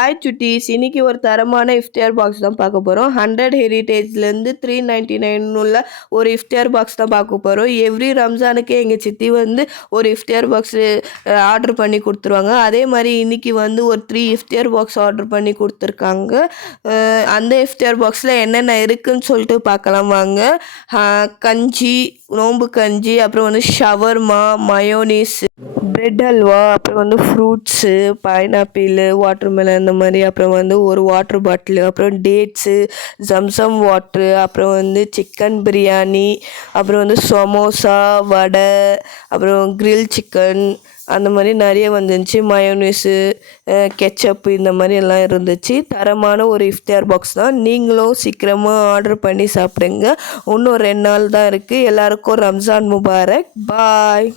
Hi சுட்டீஸ், இன்னைக்கு ஒரு தரமான இஃப்தியார் பாக்ஸ் தான் பார்க்க போகிறோம். 100 ஹெரிட்டேஜ்லேருந்து 399 உள்ள ஒரு இஃப்தியார் பாக்ஸ் தான் பார்க்க போகிறோம். எவ்ரி ரம்ஜானுக்கு எங்கள் சித்தி வந்து ஒரு இஃப்தியார் பாக்ஸு ஆர்டர் பண்ணி கொடுத்துருவாங்க. அதே மாதிரி இன்னைக்கு வந்து ஒரு 3 இஃப்தியார் பாக்ஸ் ஆர்டர் பண்ணி கொடுத்துருக்காங்க. அந்த இஃப்தியார் பாக்ஸில் என்னென்ன இருக்குன்னு சொல்லிட்டு பார்க்கலாம் வாங்க. கஞ்சி, நோம்பு கஞ்சி, அப்புறம் வந்து ஷவர்மா, மயோனீஸ், பிரெட் ஹல்வா, அப்புறம் வந்து ஃப்ரூட்ஸு, பைனாப்பிள், வாட்டர்மெலன் அந்த மாதிரி, அப்புறம் வந்து ஒரு வாட்டர் பாட்டில், அப்புறம் டேட்ஸு, ஜம்சம் வாட்ரு, அப்புறம் வந்து சிக்கன் பிரியாணி, அப்புறம் வந்து சமோசா, வடை, அப்புறம் கிரில் சிக்கன் அந்த மாதிரி நிறைய வந்துருந்துச்சு. மயோனீஸு, கெச்சப்பு இந்த மாதிரி எல்லாம் இருந்துச்சு. தரமான ஒரு இஃப்தியார் பாக்ஸ் தான். நீங்களும் சீக்கிரமாக ஆர்டர் பண்ணி சாப்பிடுங்க. இன்னும் 2 நாள் தான் இருக்குது. எல்லாருக்கும் ரம்ஜான் முபாரக். பாய்.